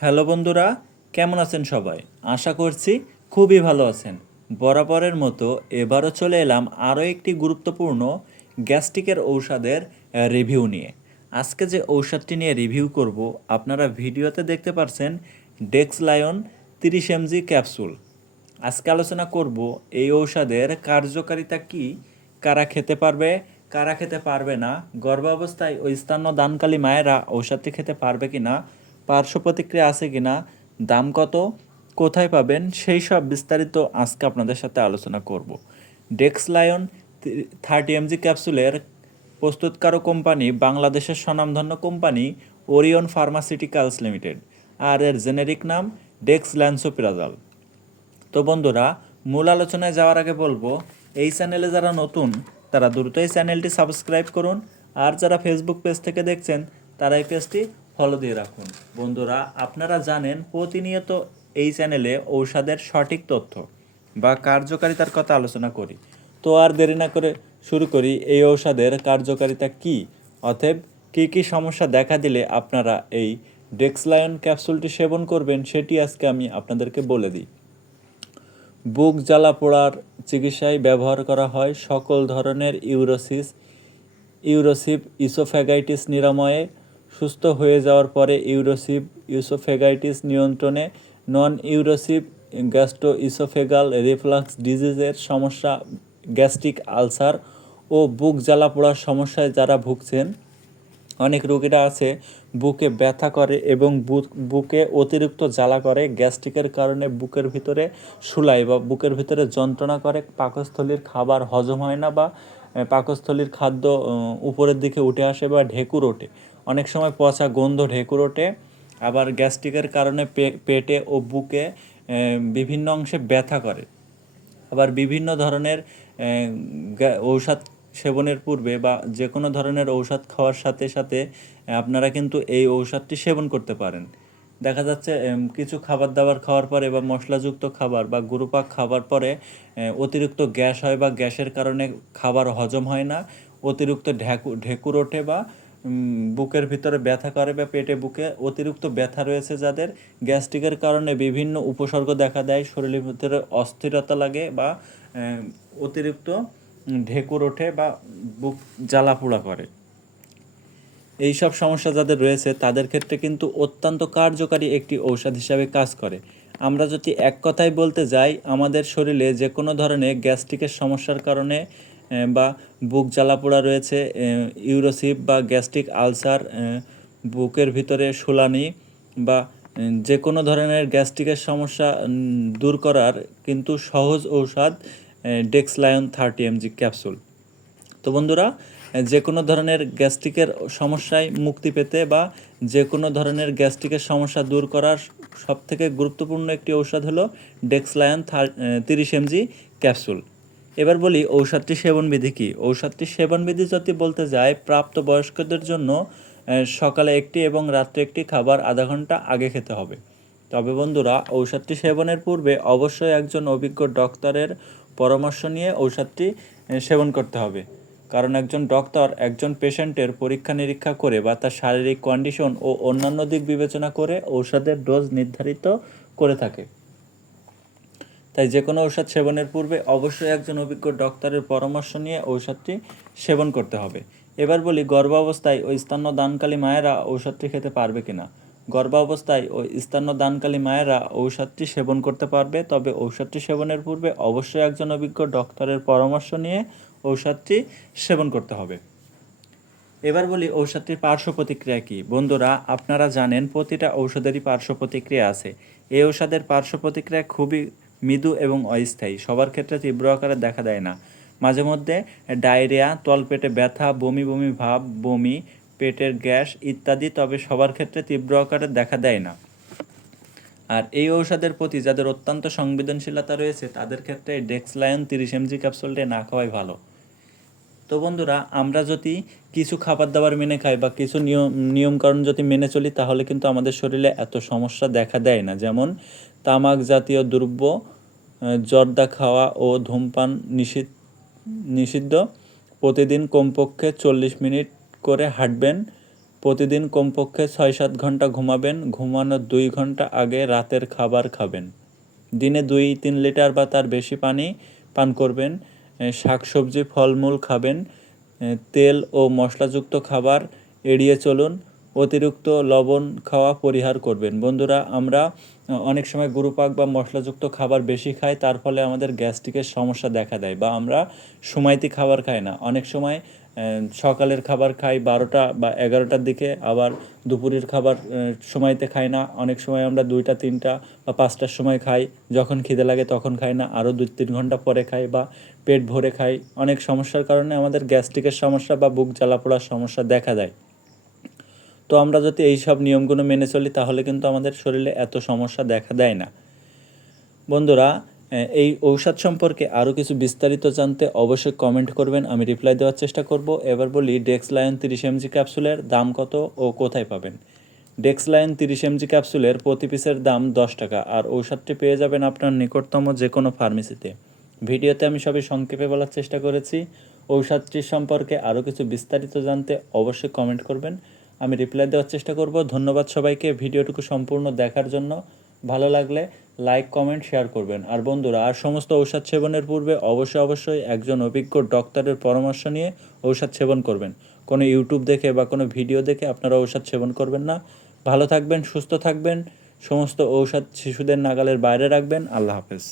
Hello বন্ধুরা, কেমন আছেন সবাই? আশা করছি খুবই ভালো আছেন। বরাবরের মতো এবারও চলে এলাম আরও একটি গুরুত্বপূর্ণ গ্যাস্ট্রিকের ঔষধের রিভিউ নিয়ে। আজকে যে ঔষধটি নিয়ে রিভিউ করব, আপনারা ভিডিওতে দেখতে পারছেন ডেক্স লায়ন তিরিশ এমজি ক্যাপসুল। আজকে আলোচনা করব এই ঔষধের কার্যকারিতা কি, কারা খেতে পারবে, কারা খেতে পারবে না, গর্ভাবস্থায় ওই স্থান্য দানকালী মায়েরা ঔষধটি খেতে পারবে কি না পার্শ্ব প্রতিক্রিয়া আছে কি না দাম কত, কোথায় পাবেন, সেই সব বিস্তারিত আজকে আপনাদের সাথে আলোচনা করব। ডেক্স লায়ন থার্টি এমজি ক্যাপসুলের প্রস্তুতকারক কোম্পানি, বাংলাদেশের স্বনামধন্য কোম্পানি, ওরিয়ন ফার্মাসিউটিক্যালস লিমিটেড, আর এর জেনেরিক নাম ডেক্স ল্যান্সোপিরাজাল তো বন্ধুরা, মূল আলোচনায় যাওয়ার আগে বলব, এই চ্যানেলে যারা নতুন, তারা দ্রুত এই চ্যানেলটি সাবস্ক্রাইব করুন, আর যারা ফেসবুক পেজ থেকে দেখছেন, তারা এই পেজটি ফলো দিয়ে রাখুন। বন্ধুরা, আপনারা জানেন প্রতিনিয়ত এই চ্যানেলে ঔষধের সঠিক তথ্য বা কার্যকারিতার কথা আলোচনা করি। তো আর দেরি না করে শুরু করি, এই ঔষধের কার্যকারিতা কি? অতএব, কী কী সমস্যা দেখা দিলে আপনারা এই ডেক্সলায়ন ক্যাপসুলটি সেবন করবেন সেটি আজকে আমি আপনাদেরকে বলে দিই। বুক জ্বালা পোড়ার চিকিৎসায় ব্যবহার করা হয় সকল ধরনের ইউরোসিস ইউরোসিভ ইসোফ্যাগাইটিস নিরাময়ে সুস্থ হয়ে যাওয়ার পরে ইউরোসিভ ইউসোফেগাইটিস নিয়ন্ত্রণে non erosive gastro oesophageal reflux ডিজিজের সমস্যা, গ্যাস্ট্রিক আলসার ও বুক জ্বালা পোড়ার সমস্যায় যারা ভুগছেন, অনেক রোগীরা আছে, বুকে ব্যথা করে এবং বুক অতিরিক্ত জ্বালা করে, গ্যাস্ট্রিকের কারণে বুকের ভিতরে শুলাই বা বুকের ভিতরে যন্ত্রণা করে, পাকস্থলীর খাবার হজম হয় না বা পাকস্থলীর খাদ্য উপরের দিকে উঠে আসে বা ঢেকুর ওঠে। অনেক সময় পচা গন্ধ ঢেকুর ওঠে, আবার গ্যাস্ট্রিকের কারণে পেটে ও বুকে বিভিন্ন অংশে ব্যথা করে। আবার বিভিন্ন ধরনের ঔষধ সেবনের পূর্বে বা যে কোনো ধরনের ঔষধ খাওয়ার সাথে সাথে, আপনারা কিন্তু এই ঔষধটি সেবন করতে পারেন। দেখা যাচ্ছে কিছু খাবার দাবার খাওয়ার পরে বা মশলাযুক্ত খাবার বা গুরুপাক খাবার পরে অতিরিক্ত গ্যাস হয় বা গ্যাসের কারণে খাবার হজম হয় না, অতিরিক্ত ঢেকু, ঢেকুর ওঠে বা বুকের ভিতরে ব্যথা করে বা পেটে বুকে অতিরিক্ত ব্যথা রয়েছে যাদের। গ্যাস্ট্রিকের কারণে বিভিন্ন উপসর্গ দেখা দেয়, শরীরের ভিতরে অস্থিরতা লাগে বা অতিরিক্ত ঢেকুর ওঠে বা বুক জ্বালা পোড়া করে। এই সব সমস্যা যাদের রয়েছে, তাদের ক্ষেত্রে কিন্তু অত্যন্ত কার্যকারী একটি ঔষধ হিসাবে কাজ করে। আমরা যদি এক কথায় বলতে যাই, আমাদের শরীরে যে কোনো ধরনের গ্যাস্ট্রিকের সমস্যার কারণে বা বুক জ্বালা পোড়া রয়েছে ইউরোসিপ বা গ্যাস্ট্রিক আলসার বুকের ভিতরে শুলানি বা যে কোনো ধরনের গ্যাস্ট্রিকের সমস্যা দূর করার কিন্তু সহজ ঔষধ ডেক্সলায়ন থার্টি এমজি ক্যাপসুল। তো বন্ধুরা যে কোনো ধরনের গ্যাস্ট্রিকের সমস্যায় মুক্তি পেতে বা যে কোনো ধরনের গ্যাস্ট্রিকের সমস্যা দূর করার সবথেকে গুরুত্বপূর্ণ একটি ঔষধ হলো ডেক্সলায়ন থার তিরিশ এমজি ক্যাপসুল। এবার বলি ঔষধটি সেবনবিধি কী? ঔষধটি সেবনবিধি যদি বলতে যায় প্রাপ্ত বয়স্কদের জন্য সকালে একটি এবং রাত্রে একটি খাবার আধা ঘণ্টা আগে খেতে হবে। তবে বন্ধুরা, ঔষধটি সেবনের পূর্বে অবশ্যই একজন অভিজ্ঞ ডক্টরের পরামর্শ নিয়ে ঔষধটি সেবন করতে হবে। কারণ একজন ডক্টর একজন পেশেন্টের পরীক্ষা নিরীক্ষা করে বা তার শারীরিক কন্ডিশন ও অন্যান্য দিক বিবেচনা করে ঔষধের ডোজ নির্ধারিত করে থাকে। তাই যে কোনো ঔষধ সেবনের পূর্বে অবশ্যই একজন অভিজ্ঞ ডক্টরের পরামর্শ নিয়ে ঔষধটি সেবন করতে হবে। এবার বলি, গর্ভাবস্থায় ওই স্তন্য দানকালী মায়েরা ঔষধটি খেতে পারবে কিনা? গর্ভাবস্থায় ওই স্তন্য দানকালী মায়েরা ঔষধটি সেবন করতে পারবে, তবে ঔষধটি সেবনের পূর্বে অবশ্যই একজন অভিজ্ঞ ডক্টরের পরামর্শ নিয়ে ঔষধটি সেবন করতে হবে। এবার বলি, ঔষধটির পার্শ্ব প্রতিক্রিয়া কী? বন্ধুরা, আপনারা জানেন প্রতিটা ঔষধেরই পার্শ্ব প্রতিক্রিয়া আছে। এই ঔষধের পার্শ্ব প্রতিক্রিয়া খুবই মৃদু এবং অস্থায়ী। সবার ক্ষেত্রে তীব্র আকারে দেখা দেয় না। মাঝে মধ্যে ডায়রিয়া, তলপেটে ব্যথা, বমি বমি ভাব, বমি, পেটের গ্যাস ইত্যাদি, তবে সবার ক্ষেত্রে তীব্র আকারে দেখা দেয় না। আর এই ঔষধের প্রতি যাদের অত্যন্ত সংবেদনশীলতা রয়েছে, তাদের ক্ষেত্রে ডেক্সলায়ন তিরিশ এমজি ক্যাপসুলটি না খাওয়াই ভালো। তো বন্ধুরা, আমরা যদি কিছু খাবার দাবার মেনে খাই বা কিছু নিয়ম, নিয়মকানুন যদি মেনে চলি, তাহলে কিন্তু আমাদের শরীরে এত সমস্যা দেখা দেয় না। যেমন তামাক জাতীয় দ্রব্য জর্দা খাওয়া ও ধূমপান নিষিদ্ধ নিষিদ্ধ। প্রতিদিন কমপক্ষে চল্লিশ মিনিট করে হাঁটবেন। প্রতিদিন কমপক্ষে ছয় সাত ঘণ্টা ঘুমাবেন। ঘুমানোর দুই ঘণ্টা আগে রাতের খাবার খাবেন। দিনে দুই, তিন লিটার বা তার বেশি পানি পান করবেন। শাকসবজি, ফলমূল খাবেন। তেল ও মশলাযুক্ত খাবার এড়িয়ে চলুন। অতিরিক্ত লবণ খাওয়া পরিহার করবেন। বন্ধুরা, আমরা অনেক সময় গুরুপাক বা মশলাযুক্ত খাবার বেশি খাই তার ফলে আমাদের গ্যাস্ট্রিকের সমস্যা দেখা দেয় বা আমরা সময়তি খাবার খাই না। অনেক সময় সকালের খাবার খাই বারোটা বা এগারোটার দিকে, আবার দুপুরের খাবার সময়তে খাই না। অনেক সময় আমরা দুইটা, তিনটা বা পাঁচটার সময় খাই, যখন খিদে লাগে তখন খাই না, আরও দুই, তিন ঘণ্টা পরে খাই বা পেট ভরে খাই। অনেক সমস্যার কারণে আমাদের গ্যাস্ট্রিকের সমস্যা বা বুক জ্বালা পোড়ার সমস্যা দেখা দেয়। তো আমরা যদি এই সব নিয়মগুলো মেনে চলি, তাহলে কিন্তু আমাদের শরীরে এত সমস্যা দেখা দেয় না। বন্ধুরা এই ঔষধ সম্পর্কে আরও কিছু বিস্তারিত জানতে অবশ্যই কমেন্ট করবেন, আমি রিপ্লাই দেওয়ার চেষ্টা করব। এবার বলি ডেক্স লায়ন তিরিশ এমজি ক্যাপসুলের দাম কত ও কোথায় পাবেন? ডেক্স লায়ন তিরিশ এমজি ক্যাপসুলের প্রতি পিসের দাম দশ টাকা, আর ঔষধটি পেয়ে যাবেন আপনার নিকটতম যে কোনো ফার্মেসিতে ভিডিওতে আমি সবই সংক্ষেপে বলার চেষ্টা করেছি। ঔষধটির সম্পর্কে আরও কিছু বিস্তারিত জানতে অবশ্যই কমেন্ট করবেন। আমি রিপ্লাই দেওয়ার চেষ্টা করব। ধন্যবাদ সবাইকে ভিডিওটুকু সম্পূর্ণ দেখার জন্য। ভালো লাগলে লাইক কমেন্ট শেয়ার করবেন। আর বন্ধুরা, আর সমস্ত ঔষধ সেবনের পূর্বে অবশ্যই অবশ্যই একজন অভিজ্ঞ ডক্টরের পরামর্শ নিয়ে ঔষধ সেবন করবেন। কোনো ইউটিউব দেখে বা কোনো ভিডিও দেখে আপনারা ঔষধ সেবন করবেন না। ভালো থাকবেন, সুস্থ থাকবেন। সমস্ত ঔষধ শিশুদের নাগালের বাইরে রাখবেন। আল্লাহ হাফেজ।